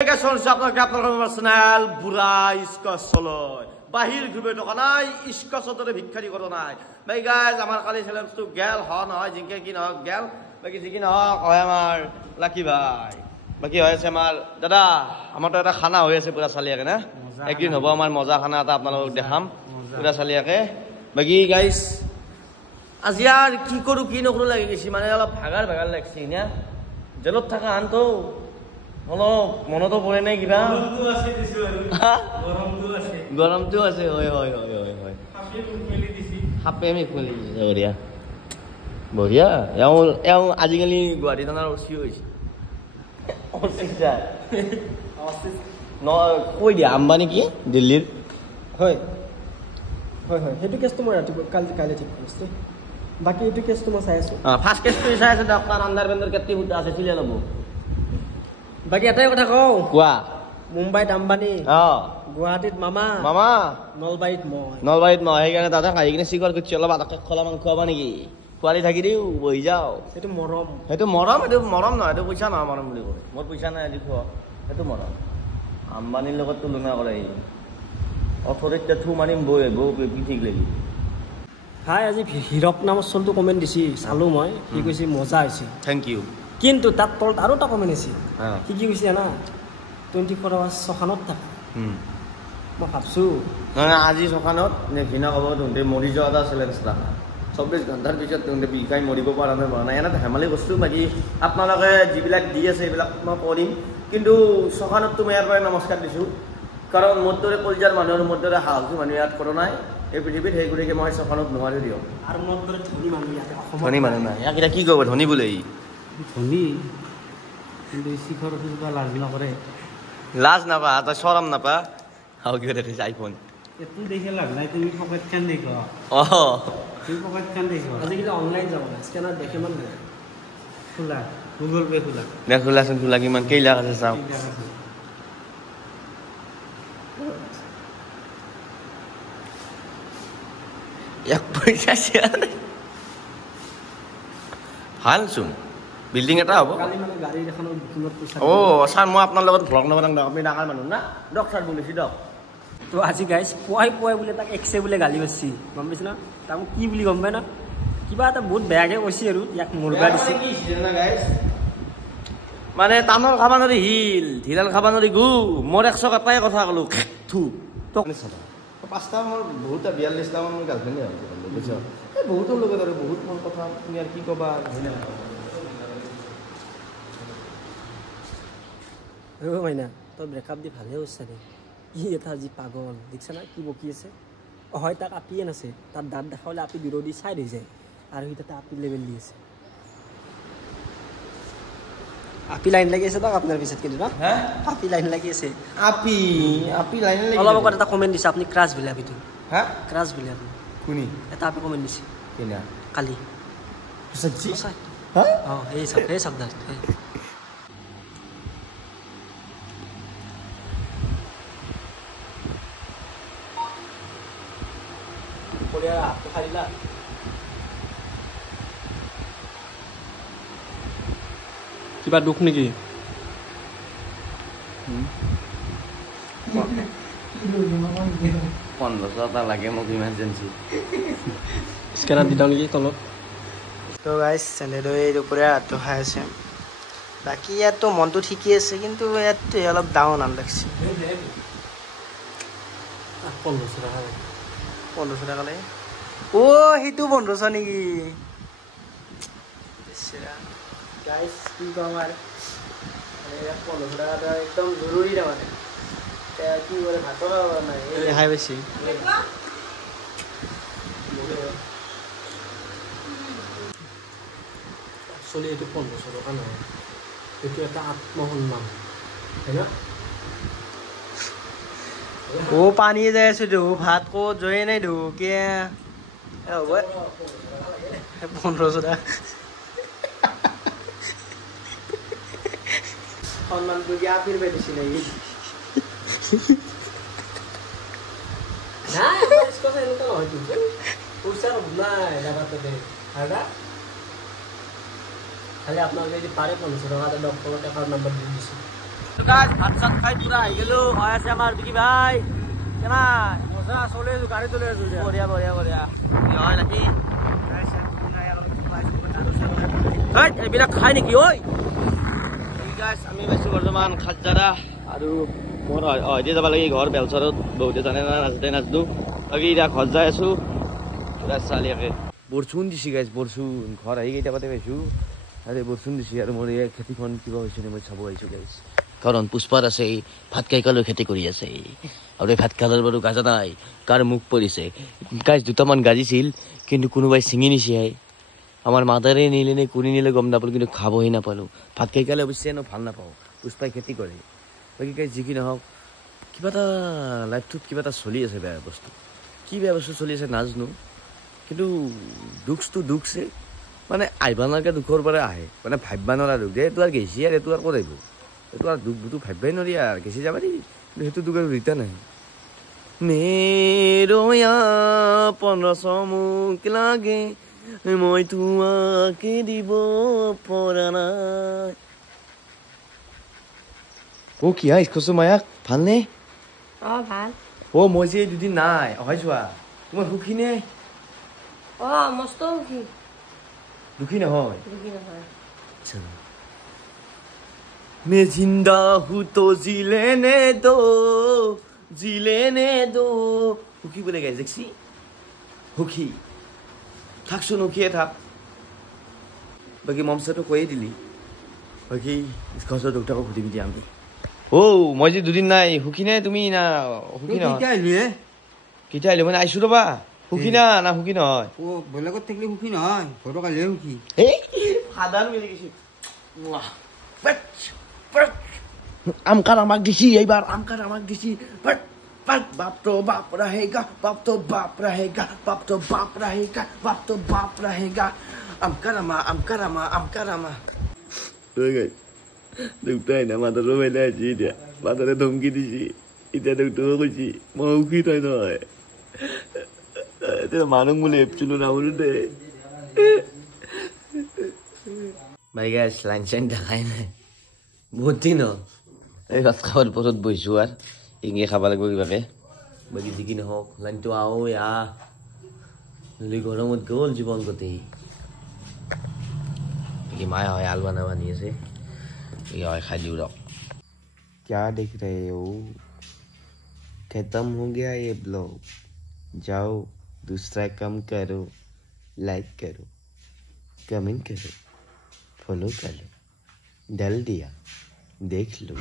আপনার বুড়া স্কচ চলয় বাহির ঘুরবে টাকা নাই স্কচর দরে ভিক্ষারি করা নাই ভাই গাইজ আমার কালি চ্যালেঞ্জটো গেল হ নহয় জিংকে কি নহক গেল বাকি যি কি নহক হয় আমার লাকি ভাই বাকি হয়েছে আমার দাদা আমার তো একটা খানা হয়ে আছে পুরা চালিয়াকে না একদিন হব আমার মজা খানা এটা আপনাদের দেখাম পুরা চালিয়াকে বাকি গাইজ আজি আর কি করু কি নকরু লাগি গেছি মানে অলপ ভাগার ভাগার লাগছি না জেলত থাকা আনতো অলপ মনতো পৰে নাই কিবা গৰমটো আছে হয় হয় হয় হয় হয় সাপে আমি খুলি দিছে বঢ়িয়া বঢ়িয়া এওঁ আজিকালি গুৱাহাটী থানাৰ অচি হৈছে কৈ দিয়া আম্বানী কি দিল্লীৰ হয় হয় হয় সেইটো কেছটো মই ৰাতিপুৱা কালি ঠিক কৰিছোঁ বাকী এইটো কেছটো মই চাই আছোঁ ফাৰ্ষ্ট কেছটো চাই আছে আপোনাৰ আণ্ডাৰ বেণ্ডৰ কেটলি ফুটা আছে চিলাই ল'ব বাকী এটাই কথা কওঁ কোৱা মুম্বাইত আম্বানী গুৱাহাটীত মামা মামা নলবাৰীত মই সেইকাৰণে দাদা খাই কিনে চিকল কৰিছে অলপ আটাকে খোলা মাংস খুৱাবা নেকি পোৱালি থাকি দিও বহি যাওঁ সেইটো মৰম সেইটো মৰম নহয় সেইটো পইচা নহয় মৰম বুলি কয় মোৰ পইচা নাই আজি খোৱা সেইটো মৰম আম্বানীৰ লগত তুলনা কৰে অথৰিত থু মাৰিম বৌ কি ঠিক লাগি হাই আজি হিৰক নামৰ চলটো কমেণ্ট দিছি চালোঁ মই সি কৈছে মজা হৈছে থেংক ইউ কিন্তু তাত তলত আৰু এটা কমেণ্ট আছে সি কি কৈছে জানা 24 আৱাৰ্ছ চখানত থাকে মই ভাবছোঁ আজি চখানত ঘৃণা ক'ব তহঁতে মৰি যোৱা এটা চেলেঞ্জ ৰাখা 24 ঘণ্টাৰ পিছত তহঁতে বিষাই মৰিব পৰা নাই এনে ধেমালি বস্তু বাকী আপোনালোকে যিবিলাক দি আছে এইবিলাক মই কৰিম কিন্তু চখানততো মই ইয়াৰ পৰাই নমস্কাৰ দিছোঁ কাৰণ মোৰ দৰে কলজাৰ মানুহৰ মোৰ দৰে সাহসী মানুহ ইয়াত কৰা নাই এই পৃথিৱীত সেই গতিকে মই চখানত নোৱাৰি দিয়ক আৰু মোৰ দৰে ধনী মানুহ ইয়াতে ধনী মানুহ নাই ইয়াক এতিয়া কি ক'ব ধনী বোলে ধনী কিন্তু শিখৰ কিবা লাজ নকৰে লাজ নাপা তই চৰম নাপা আৰু কিয় দেখিছে আইফোন এইটো দেখে লাভ নাই তুমি পকেটখন দেখো তুমি পকেটখন দেখো আজিকালি অনলাইন যাব না স্কেনাৰ দেখে মান নাই খোলা গুগল পে খোলা খোলাচোন খোলা কিমান কেই লাখ আছে চাওঁ এক পইচা ভালচোন বিল্ডিং এটা হ'ব ছাৰ মই আপোনাৰ লগত ভ্লগ নবনাম দিয়ক আপুনি ডাঙৰ মানুহ না দিয়ক ছাৰ বলিছোঁ দিয়ক তো আজি গাইজ পুৱাই বোলে তাক একছে বোলে গালি পাইছি গম পাইছে না তাক কি বুলি গম পাই না কিবা এটা বহুত বেয়াকৈ কৈছে আৰু ইয়াক মুৰ্গা দিছে মানে তামোল খাবা নৰি শিল ঢিলাল খাবা নৰি গু মোৰ 100 এটাই কথা ক'লো থু পাঁচটা মোৰ বহুতটা 42টা মোৰ গাৰ্লফ্ৰেণ্ডে বুজিছ এই বহুতৰ লগত আৰু বহুত মোৰ কথা তুমি আৰু কি ক'বা মাইনা তই ব্ৰেকআপ দি ভালে হৈছে দে কি এটা আজি পাগল দেখিছা না কি বকি আছে হয় তাক আপিয়ে নাছে তাত দাঁত দেখাবলৈ আপি দূৰ দি চাই হৈ যায় আৰু সি তাতে আপি লেভেল দি আছে আপি লাইন লাগি আছে তাক আপোনাৰ পিছত কিন্তু না আপি লাইন লাগি আছে আপি লাইন লাগি অলপ আগত এটা কমেণ্ট দিছে আপুনি ক্ৰাছ বোলে আপিটো ক্ৰাছ বোলে আপুনি কোনি এটা আপি কমেণ্ট দিছে কেনা কালি সঁচি এই শব্দ কিবা দুখ নেকি $1500 লাগে মোক ইমাৰ্জেঞ্চি স্কেনাৰ দি দিওঁ নেকি তলত তো গাইজ চেনেদৈ দুপৰীয়া ভাতটো খাই আছে বাকী ইয়াততো মনটো ঠিকেই আছে কিন্তু ইয়াততো অলপ ডাউন আন লাগছে 1500 টকা লাগে সেইটো 1500 নেকি গাইজ কি কম আৰু 1500 টকা একদম জৰুৰী তাৰমানে কি কৰে ভাতৰ নাই ৰেহাই বেছি একচুৱেলি এইটো 1500 টকা নহয় এইটো এটা আত্মসন্মান হয় না পানী যাই আছো দু ভাত ক'ত যোৱাই নাই দু কি হ'ব 1500 টকা সন্মানটো দিয়া ফিৰ বেছি নেকি নাই কথা এনেকুৱা নহয় পইচা নাই দাবাতে দাদা খালি আপোনালোকে যদি পাৰে 1500 টকা ডক্টৰৰ একাউণ্ট নম্বৰ দি দিছোঁ গাইস ভাত চাত খাই পুরা আহি গেলো হয় আছে আমার বিকি ভাই কেনা মজা চলে গাড়ী চলে আছো বঢ়িয়া বঢ়িয়া বঢ়িয়া হয় নাকি এইবিলাক খাই নেকি ঐ গাইস আমি পাইছো বৰ্তমান খাজাৰা আৰু মোৰ এতিয়া যাব লাগে ঘৰ বেলচৰত বহুতে জানে না নাচতে নাচলো বাকী এতিয়া ঘৰ যাই আছো পুৰা চালিয়াকে বৰষুণ দিছে গাইছ বৰষুণ ঘৰ আহি কেইটাবাতে পাইছোঁ আৰু বৰষুণ দিছে আৰু মোৰ এই খেতিখন কিবা হৈছে নে মই চাব আহিছোঁ গাইছ কাৰণ পুষ্পাৰ আছে ভাত কাইকালৈ খেতি কৰি আছে আৰু এই ভাত কাইলৰ বাৰু গাজা নাই কাৰ মুখ পৰিছে গাইছ দুটামান গাজিছিল কিন্তু কোনোবাই ছিঙি নিছে আমাৰ মাদাৰে নিলে নে কোনে নিলে গম নাপালোঁ কিন্তু খাবহি নাপালোঁ ভাত কাইকালৈ অৱশ্যে ভাল নাপাওঁ পুষ্পাই খেতি কৰে বাকী গাইছ যি কি নহওক কিবা এটা লাইফটোত কিবা এটা চলি আছে বেয়া বস্তু কি বেয়া বস্তু চলি আছে নাজানো কিন্তু দুখটো দুখছে মানে আহিব নালাগে দুখৰ পৰা আহে মানে ভাবিব নোৱাৰা দুখ দে এইটো আৰু গেছি আৰু এইটো আৰু ক'ত আহিব এইটো আৰু দুখটো ভাবিবই নোৱাৰি আৰু গেছি যাব দেই কিন্তু সেইটো দুখ আৰু ৰিটাৰ্ণ আহে मेरो यापन रसमुख लागे মই তোমাকে দিব পৰা নাই ও কি হয় কচু মায়াক ভালনে ভাল মই যে দুদিন নাই হয় চোৱা তোমাৰ সুখী নে মস্ত দুখী নহয় मैं जिंदा हूँ तो जी लेने दो সুখী বোলে গাই দেখছি সুখী থাকচোন সুখীয়ে থাক বাকী মমচাটো কৈয়ে দিলি বাকী ঘৰৰ দুটাকো সুধিবি দিয়া আমি মই যে দুদিন নাই সুখী নে তুমি না সুখী নহয় কেতিয়া আহিলি মানে আহিছো ৰবা সুখী না সুখী নহয় বেলেগত থাকিলে সুখী নহয় ঘৰত আহিলে সুখী সাধাৰণ মিলি গৈছে আমকাৰ আমাক দিছি এইবাৰ আমকাৰ আমাক দিছি बाप तो बाप रहेगा बाप तो बाप रहेगा बाप तो बाप रहेगा बाप तो बाप रहेगा আমকারামা দুটাই না মাথার রোমাইলে আছি এতিয়া মাথারে ধমকি দিছি এতিয়া দুটাও কৈছি মই সুখী তই নহয় মানুহ বুলি এপছিলো নামলো দে ভাই গাইছ লাইন চাইন দেখাই নাই বহুত দিন এই ভাত খাবার পথত বহিছো আর ইংগে খাব লাগিব কিবাকে বাকী যি কি নহওক লাইনটো গৰমত গ'ল জীৱন গোটেই মায়ে হয় আল বানা বানি আছে হয় খাই দিওঁ ৰক क्या देख रहे हो खत्म हो गया ये ब्लॉग जाओ दूसरा काम करो लाइक करो कमेंट करो फॉलो करो डाल दिया देख लो